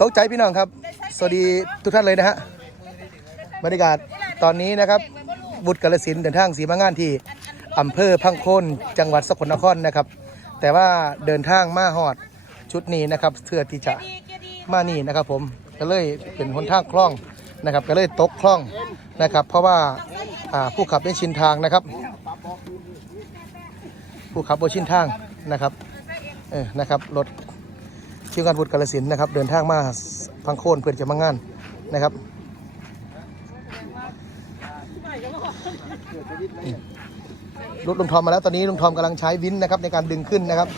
ตกใจพี่น้องครับ สวัสดีทุกท่านเลยนะฮะ บรรยากาศตอนนี้นะครับ บุตรกาลสินเดินทางสีมางานที่อำเภอพังโคนจังหวัดสกลนครนะครับ แต่ว่าเดินทางมาหอดชุดนี้นะครับเพื่อที่จะมานี่นะครับ ผมก็เลยเป็นหนทางคล่องนะครับ ก็เลยตกคล่องนะครับ เพราะว่าผู้ขับได้ชินทางนะครับ ผู้ขับบนชินทางนะครับ เออนะครับรถทีมงานบุตรกาลสินธุ์นะครับ เดินทางมาพังโคนเพื่อจะมางานนะครับนี่รถลุงทอมมาแล้วตอนนี้ลุงทอมกำลังใช้วินนะครับในการดึงขึ้นนะครับ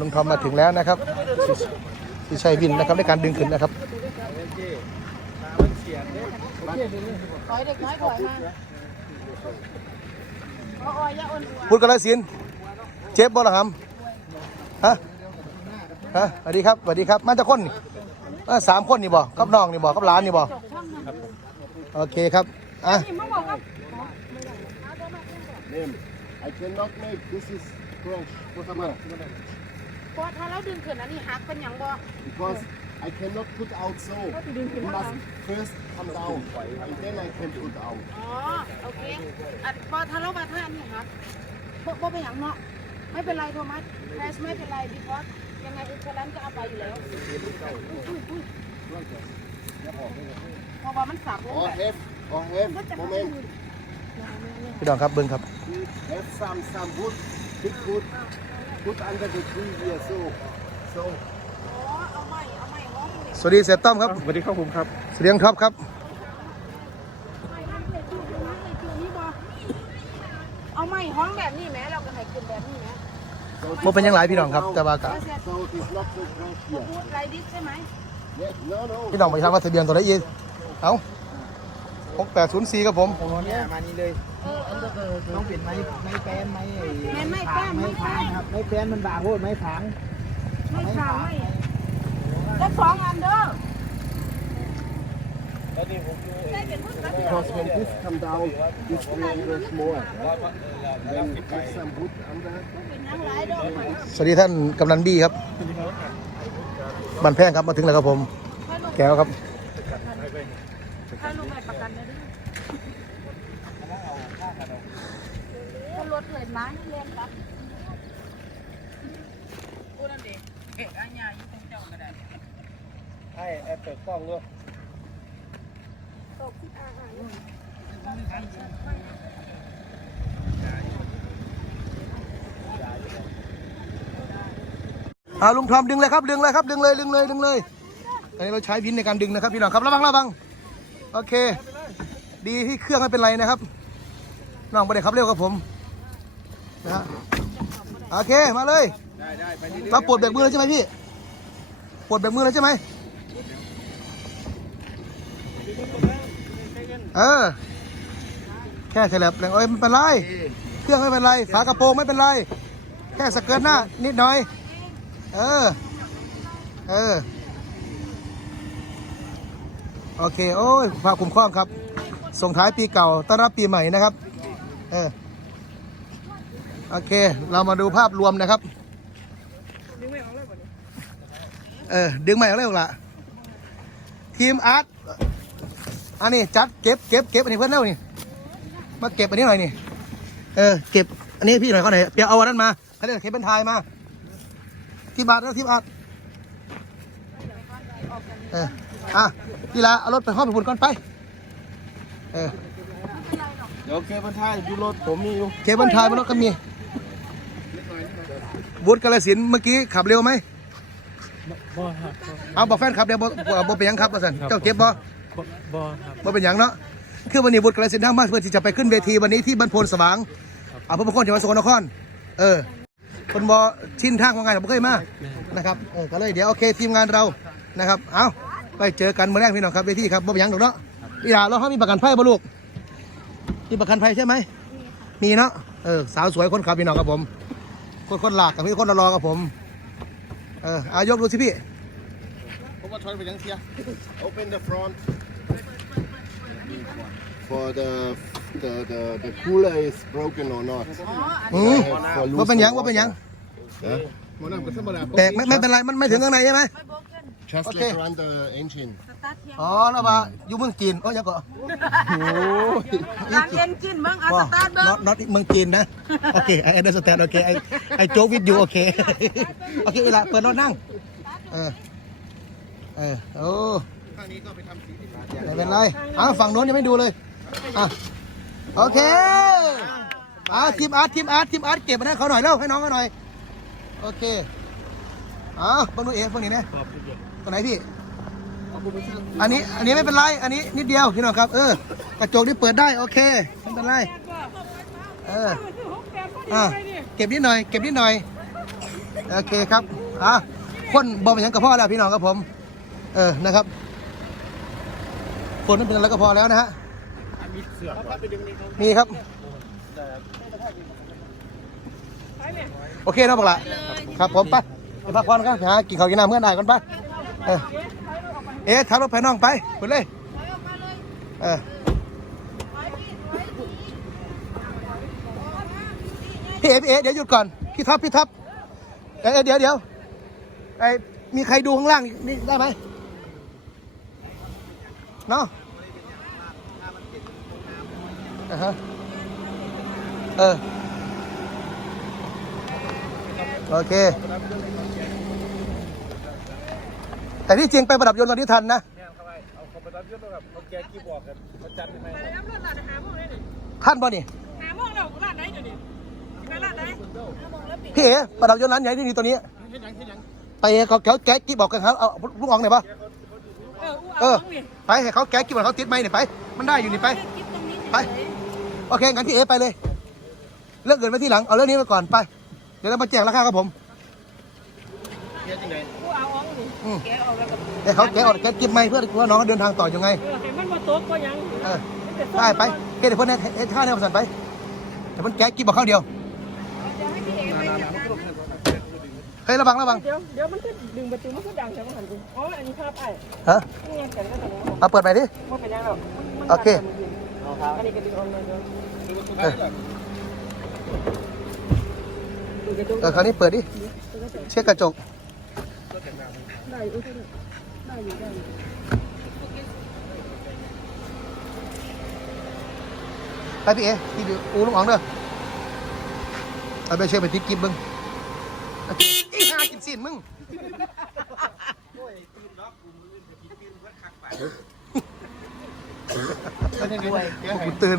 ลุงทอมมาถึงแล้วนะครับที่ใช้วินนะครับในการดึงขึ้นนะครับถอยเด็กน้อยถอยมาเอาออยยาอ่อนบุตรกาลสินธุ์ เจ็บบ่ล่ะครับฮะฮะสวัสดีครับสวัสดีครับ มาจากคนนี่เอ้อสามคนนี่บ่กับน้องนี่บ่กับหลานนี่บ่โอเคครับอะ Name. I cannot make. This is French. What am I? พอถ้าเราดึงขึ้นอันนี้หักเป็นอย่างบ่ Because I cannot put out so. You must first come down, and then I can put out. อ๋อ โอเคอันพอถ้าเราว่าถ้าอันนี้หักบ่บ่เป็นอย่างเนาะ ไม่เป็นไรโทมัสแคสไม่เป็นไรบีคอสยังไงอินชลันก็เอาไปอยู่แล้วอุ้ยอุ้ยเพราะว่ามันสับลง Or แบบ have, or have. Moment. พี่น้องครับเบิ้งครับ Have some some wood, big wood. Put under the tree here. So, so. อ๋อเอาไม้เอาไม้ห้องนี่สวัสดีเสยต้อมครับ สวัสดีครับผมครับ เสียงท็อปครับ เอาไม้ห้องแบบนี้แหมเราก็ให้ขึ้นแบบนี้แหม so โมเป็นยังไงพี่น้องครับ แต่ว่ากะ So it is not so close พู here. ดไรดิสใช่ไหม Yes. No, no. พี่น้องไปทางวัดทะเบียนตัวไหนอีกเอาหกแปดศูนย์สี่ครับผมโอ้เนี่ยมานี่เลยต้องเปลี่ยนไม้ไม้แป้นไม้แม่ไม่แป้งไม่แป้งครับไม้แป้นมันบางโคตรไม้ผางไม่ขาวไม่แล้วสองอันเด้อ Because when this come down, this will go more. Then put some wood under. ทั้งหลายเด้อสวัสดีท่านกำนันบี้ครับบันแพงครับมาถึงแล้วครับผม แก้วครับถ้าลูกไม่ประกันเลยดิถ้ารถเลยมานี่เล่นรับพูดนั่นดิเอกอันยาอยู่ตรงเจ้าก็ได้ให้แอปเปิดกล้องด้วย เอาลุงทอมดึงเลยครับดึงเลยครับดึงเลยดึงเลยดึงเลยตอนนี้เราใช้วินในการดึงนะครับพี่น้องครับระวังระวังโอเค ดีที่เครื่องไม่เป็นไรนะครับน้องไม่ได้ขับเร็วครับผมนะฮะโอเคมาเลยได้ได้ไปนี่เราปวดเบกมือแล้วใช่ไหมพี่ปวดเบกมือแล้วใช่ไหม เออ แค่ฉลับแรงเอ้ยไม่เป็นไร เครื่องไม่เป็นไร ฝากระโปรงไม่เป็นไร แค่สเกิร์ตหน้า นิดหน่อย เออ เออ โอเค โอ้ยภาคคุ้มครองครับ ส่งท้ายปีเก่า ต้อนรับปีใหม่นะครับ เออ โอเค เรามาดูภาพรวมนะครับ เออ ดึงไม่ออกเลยหรอกละทีมอาร์ต อันนี้จัดเก็บเก็บเก็บอันนี้เพื่อนเร็วนี่มาเก็บอันนี้หน่อยนี่เออเก็บอันนี้พี่หน่อยเขาไหนอยเดี๋ยวเอาอันนั้นมาเขาเรียกเก็บเป็นไทยมาที่บาทแล้วที่บาทเอออะพี่ละเอารถไปห้องไปบุญก่อนไปเออเดี๋ยวเคบันท้ายดูรถผมมีอยู่เคบันทายบนรถก็มีบุตรกาลสินธุ์เมื่อกี้ขับเร็วไหมบ่ครับเอาบอกแฟนขับเดี๋ยวบ่บ่บ่เป็นหยังครับว่าสันเจ้าเก็บบ่ บ่ครับ บ่เป็นหยังเนาะคือวันนี้บุตรกาลสินธุ์ทั้งมาเพื่อที่จะไปขึ้นเวทีวันนี้ที่บรรพลสว่างอำเภอบรรพลจังหวัดสกลนคร เออคนบ่ชินทางว่าไงผมเคยมานะครับเออก็เลยเดี๋ยวโอเคทีมงานเรานะครับเอาไปเจอกันเมื่อแรกพี่น้องครับเวทีครับบ่เป็นหยังดอกเนาะอีหลาเราเขามีประกันภัยบ่ลูกมีประกันภัยใช่ไหมมีเนาะเออสาวสวยคนขับพี่น้องครับผม คนคนหลากกับพี่คนรอกับผมเอออายกดูสิพี่ผมว่าถอยไปยังเสีย Open the front. For the the the, the cooler is broken or not. อ๋ออันอืม For ว่า loose เป็นหยัง water. ว่าเป็นหยัง Yeah. Mona, was haben wir da? แตกไม่ไม่เป็นไรมันไม่ถึงข้างในใช่ไหมไม่โบกัน Just Okay. let run the engine. สตาร์ทเพียงอ๋อแล้วว่าอยู่เมืองจีนโอ้ยังก็โอ้ยหลังเอ็นจินบ้างเอาสตาร์ทบ้าง not not เมืองจีนนะ โอเค I understand โอเค I I joke with you โอเค โอเคเวลาเปิดรถนั่ง เออ เออ โอ้ไม่เป็นไรอ้าวฝั่งโน้นยังไม่ดูเลย อะโอเคอ่าทีมอาร์ตทีมอาร์ตทีมอาร์ตเก็บมาให้เขาหน่อยเร็วให้น้องเขาหน่อย โอเคอ้าวบังดูเอฝั่งนี้นะตรงไหนพี่ อันนี้อันนี้ไม่เป็นไร อันนี้นิดเดียวพี่น้องครับ เออกระจกนี่เปิดได้โอเคไม่เป็นไร เอออะเก็บนิดหน่อย เก็บนิดหน่อย โอเคครับอะคนบอกไปยังกับพ่อแล้วพี่น้องครับผม เออนะครับคนนั้นเป็นอะไรก็พอแล้วนะฮะ มีครับ โอเคนะบอกละครับผมไปไปพักผ่อนกันหากินข้าวกินน้ำเมื่อไหร่ก่อนไปเออเอ๊ะทักรถไปน้องไปไปเลยเออพี่เอ๋พี่เอ๋เดี๋ยวหยุดก่อน พี่ท็อปพี่ท็อปเอ๊ะเดี๋ยวเดี๋ยวไอมีใครดูข้างล่างนี่ได้ไหมเนาะ อ่าฮะเออโอเค แต่ที่จริงไปประดับยนต์ตอนนี้ทันนะเอาคอมพิวเตอร์ยศแบบเอาแกกี่บอกกันเขาจัดยังไงไปรับรถหลานหาโมงเลยนี่ท่านบ่นี่หาโมงแล้วหลานไหนเดี๋ยวนี้ไปหลานไหนหาโมงแล้วปิดพี่เอ๋ประดับยนต์ร้านใหญ่ที่นี่ตัวนี้ไปให้เขาแกะแกะกิ๊บบอกกันครับเอาลูกอองหน่อยปะเอออู้เอเอาอของนี่ไปให้เขาแกะกิ๊บบอกเขาติดไหมเนี่ยไป มันได้อยู่นี่ไปคิดตรงนี้ไป โอเคงั้นพี่เอ๋ไปเลยเลิกเกินไปที่หลัง เอาเรื่องนี้ไปก่อนไป เดี๋ยวเรามาแจ้งราคาครับผมอู้เอาของนี่อืมแกเอาแล้วก็เดี๋ยวเขาแกะออกแกะกิ๊บไหมเพื่อว่าน้องเขาเดินทางต่อยังไง เออให้มันมาตกก็ยังเออ ได้ไปเฮ้ยเดี๋ยวเพื่อนให้ท่าเนี่ยสั่นไปเดี๋ยวเพื่อนแกะกิ๊บบอกเขาเดียว เดี๋ยวให้พี่เอ๋ไปจัดการนะเฮ้ยระวังระวังเดี๋ยวเดี๋ยวมันก็ดึงประตูมันก็ดังแต่ว่าหันไปอ๋ออันนี้ภาพไอ้ฮะนี่ไงแต่ก็แต่ว่าเอาเปิดไปดิว่าเป็นยังหรอกมันโอเคอันนี้ก็ดึงออนเลยเดี๋ยว เออคราวนี้เปิดดิ เช็คกระจก ได้อยู่ได้อยู่ได้อยู่ไปพี่เอพี่ดูอูลุงอ๋องเด้อเอาไปเช็คไปติดกิบมึงโอเคอีห่ากินซีนมึง กูตื่น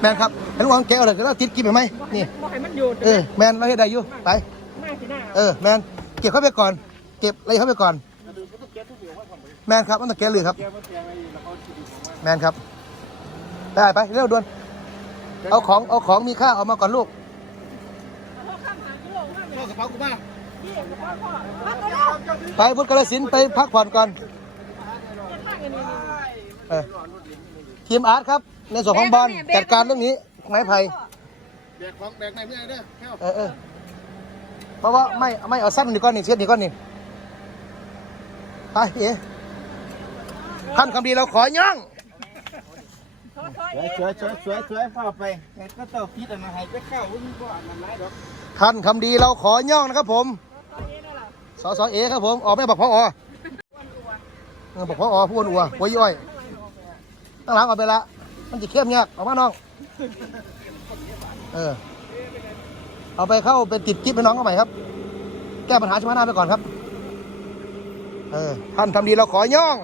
แมนครับให้ลุงอ๋องแกะเอาเลยแล้วติดกิบไปไหมนี่บอกให้มันโยนเออแมนเราเฮ็ดได้อยู่ไปหน้าสิหน้าเออแมนเก็บเข้าไปก่อน เก็บอะไรเข้าไปก่อน แมนครับมันต้องแกะเลยครับ แมนครับ ได้ไปเร็วด่วนเอาของเอาของมีค่าเอามาก่อนลูกพ่อข้ามทางที่ลงข้ามเนี่ยกระเป๋ากูมาพี่เอกกับพ่อพ่อมาตัวแล้วไปพุทธกาลสินธุ์ไปพักผ่อนก่อน เจ็ดมากอันนี้เออทีมอาร์ตครับ ในส่วนของบอลจัดการเรื่องนี้ไม้ไผ่แบกของแบกไหนไม่ได้เด้อแค่เออเออเพราะว่าไม่ไม่เอาสั้นดีก้อนนี่เสียดีก้อนนี่ไปพี่เอ๋ท่านคำดีเราขอย่องสวยสวยสวยสวยพ่อไปก็ต้องคิดอะไรให้ไปเข้าอุ้มก็อันนั้นไรดอกท่านคำดีเราขอย่องนะครับผมสสเอครับผมออกไม่บอกพอเออบอกพอผู้อ้วนอัวหัวย่อย ตั้งหลังออกไปละ มันจะเข้มยากออกมาน้อง เออ เอาไปเข้าเป็นติดกิ๊บให้น้องเขาใหม่ครับ แก้ปัญหาเฉพาหน้าไปก่อนครับ เออท่านทำดีเราขอย่อง